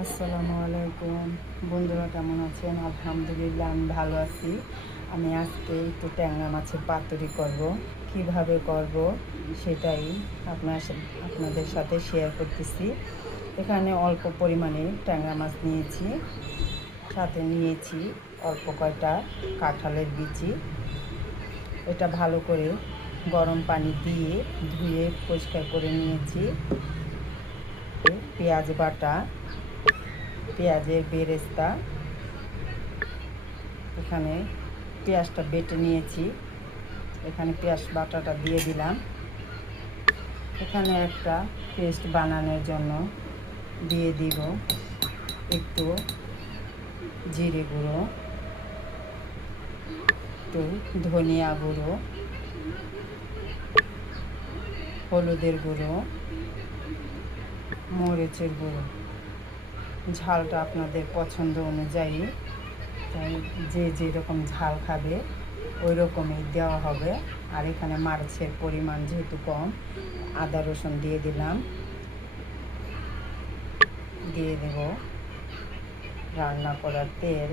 আসসালামু আলাইকুম। বন্ধুরা কেমন আছেন? আলহামদুলিল্লাহ, আমি ভালো আছি। আমি আজকে একটু ট্যাংরা মাছের পাতুরি করব। কীভাবে করব সেটাই আপনার আপনাদের সাথে শেয়ার করতেছি। এখানে অল্প পরিমাণে ট্যাংরা মাছ নিয়েছি। সাথে নিয়েছি অল্প কয়টা কাঁঠালের বিচি। এটা ভালো করে গরম পানি দিয়ে ধুয়ে পরিষ্কার করে নিয়েছি। পেঁয়াজ বাটা। পেঁয়াজের বেরেস্তা। এখানে পেঁয়াজটা বেটে নিয়েছি। এখানে পেঁয়াজ বাটাটা দিয়ে দিলাম। এখানে একটা পেস্ট বানানোর জন্য দিয়ে দিব একটু জিরে গুঁড়ো, একটু ধনিয়া গুঁড়ো, হলুদের গুঁড়ো, মরিচের গুঁড়ো। ঝালটা আপনাদের পছন্দ অনুযায়ী। যে যেরকম ঝাল খাবে, ওই রকমই দেওয়া হবে। আর এখানে মাছের পরিমাণ যেহেতু কম, আদা রসুন দিয়ে দিলাম। দিয়ে দেব রান্না করার তেল।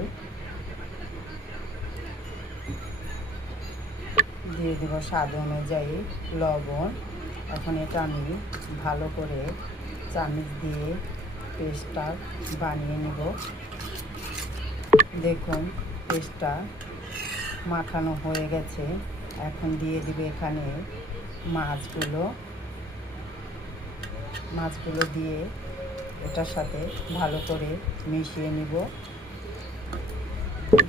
দিয়ে দেব স্বাদ অনুযায়ী লবণ। এখন এটা আমি ভালো করে চামচ দিয়ে পেস্টটা বানিয়ে নেব। দেখুন, পেস্টটা মাখানো হয়ে গেছে। এখন দিয়ে দিবে এখানে মাছগুলো। মাছগুলো দিয়ে এটার সাথে ভালো করে মিশিয়ে নিব।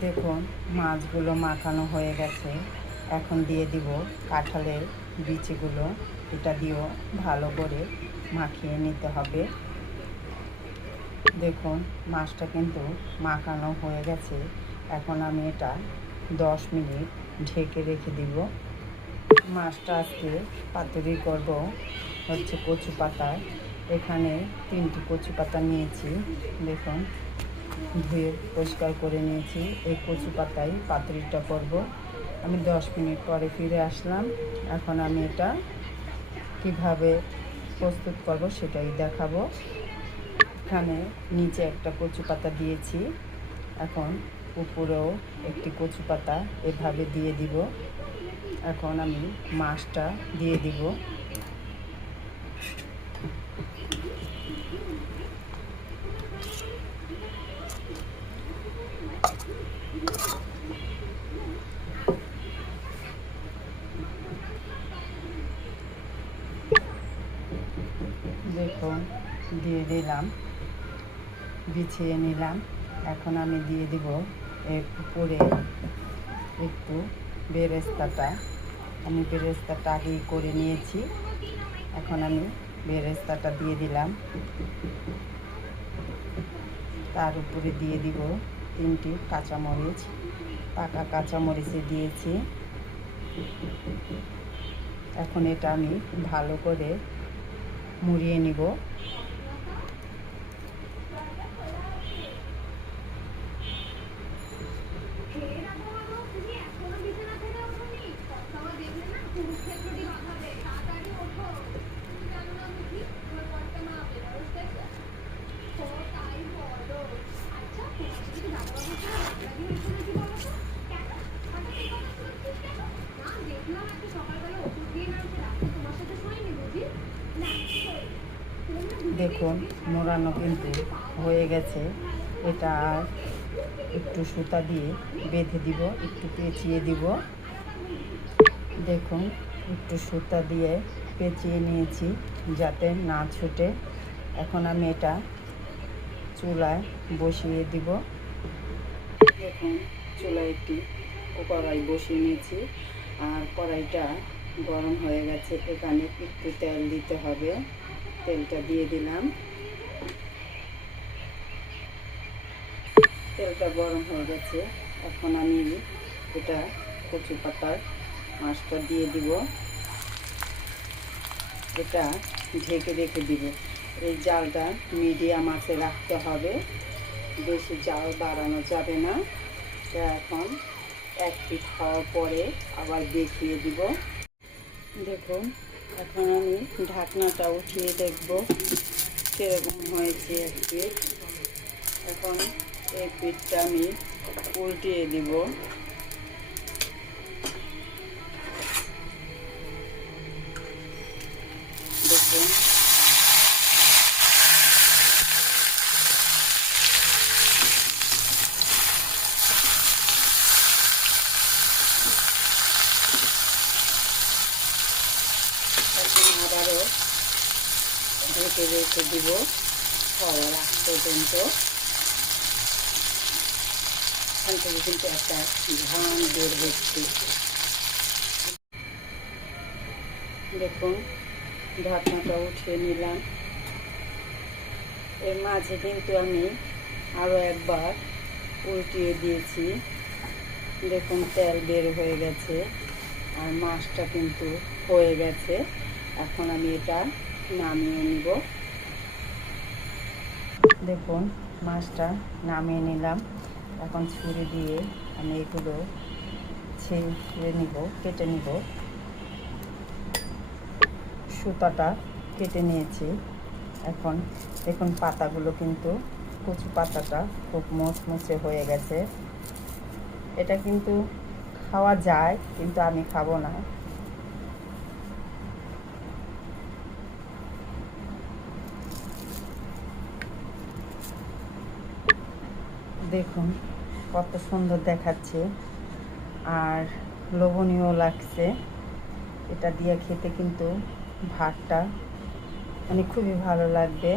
দেখুন, মাছগুলো মাখানো হয়ে গেছে। এখন দিয়ে দিব কাঁঠালের বিচিগুলো। এটা দিয়েও ভালো করে মাখিয়ে নিতে হবে। দেখুন, মাছটা কিন্তু মাখানো হয়ে গেছে। এখন আমি এটা দশ মিনিট ঢেকে রেখে দিব। মাছটা আজকে পাতুরি করব হচ্ছে কচু পাতায় এখানে তিনটি কচু পাতা নিয়েছি। দেখুন, ধুয়ে পরিষ্কার করে নিয়েছি। এই কচু পাতায় পাতুরিটা করব। আমি দশ মিনিট পরে ফিরে আসলাম। এখন আমি এটা কীভাবে প্রস্তুত করব সেটাই দেখাবো। এখানে নিচে একটা কচু পাতা দিয়েছি। এখন উপরেও একটি কচু পাতা এভাবে দিয়ে দিব। এখন আমি মাছটা দিয়ে দিব। দেখুন, দিয়ে দিলাম। বিছিয়ে নিলাম। এখন আমি দিয়ে দিব এর উপরে একটু বেরেস্তাটা। আমি বেরেস্তাটা আগেই করে নিয়েছি। এখন আমি বেরেস্তাটা দিয়ে দিলাম। তার উপরে দিয়ে দিব তিনটি কাঁচামরিচ। পাকা কাঁচামরিচে দিয়েছি। এখন এটা আমি ভালো করে মুড়িয়ে নিব। দেখুন, মোড়ানো কিন্তু হয়ে গেছে। এটা আর একটু সুতা দিয়ে বেঁধে দিব, একটু পেঁচিয়ে দিব। দেখুন, একটু সুতা দিয়ে পেঁচিয়ে নিয়েছি যাতে না ছুটে। এখন আমি এটা চুলায় বসিয়ে দিব। দেখুন, চুলায় একটি কড়াই বসিয়ে নিয়েছি। আর কড়াইটা গরম হয়ে গেছে, এখানে একটু তেল দিতে হবে। তেলটা দিয়ে দিলাম। তেলটা গরম হয়ে গেছে। এখন আমি এটা কচু পাতার মাছটা দিয়ে দিব। এটা ঢেকে রেখে দিব। এই জালটা মিডিয়াম আঁচে রাখতে হবে। বেশি জাল বাড়ানো যাবে না। এটা এখন এক পিঠ হওয়ার পরে আবার দেখিয়ে দিব। দেখুন এখন আমি ঢাকনাটা উঠিয়ে দেখব কীরকম হয়েছে এক পিঠ এখন এই পিঠটা আমি উল্টিয়ে দিব। ঢেকে রেখে দিব আগ পর্যন্ত। এখান থেকে কিন্তু একটা ধান বের হচ্ছে। দেখুন, ঢাকনাটা উঠিয়ে নিলাম। এর মাঝে কিন্তু আমি আরও একবার উল্টিয়ে দিয়েছি। দেখুন, তেল বের হয়ে গেছে আর মাছটা কিন্তু হয়ে গেছে। এখন আমি এটা নামিয়ে নিব। দেখুন, মাছটা নামিয়ে নিলাম। এখন ছুরি দিয়ে আমি এগুলো ছেড়ে নিব, কেটে নিব। সুতাটা কেটে নিয়েছি। এখন দেখুন, পাতাগুলো কিন্তু, কচু পাতাটা খুব মুচমুচে হয়ে গেছে। এটা কিন্তু খাওয়া যায়, কিন্তু আমি খাব না। দেখুন, কত সুন্দর দেখাচ্ছে। আর লোভনীয় লাগছে। এটা দিয়ে খেতে কিন্তু ভাতটা মানে খুবই ভালো লাগবে।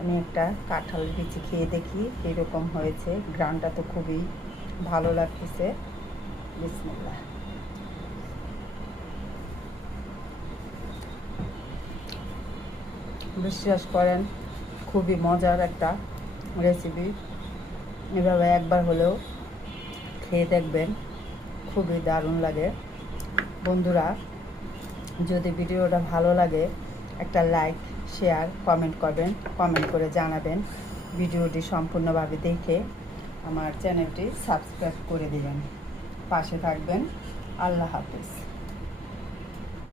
আমি একটা কাঁঠাল বিচি খেয়ে দেখি, এরকম হয়েছে। গ্রানটা তো খুবই ভালো লাগতেছে। বিসমিল্লাহ। বিশ্বাস করেন, খুবই মজার একটা রেসিপি এভাবে একবার হলেও খেয়ে দেখবেন, খুবই দারুণ লাগে। বন্ধুরা, যদি ভিডিওটা ভালো লাগে, একটা লাইক, শেয়ার, কমেন্ট করবেন, কমেন্ট করে জানাবেন। ভিডিওটি সম্পূর্ণভাবে দেখে আমার চ্যানেলটি সাবস্ক্রাইব করে দেবেন। পাশে থাকবেন। আল্লাহ হাফিজ।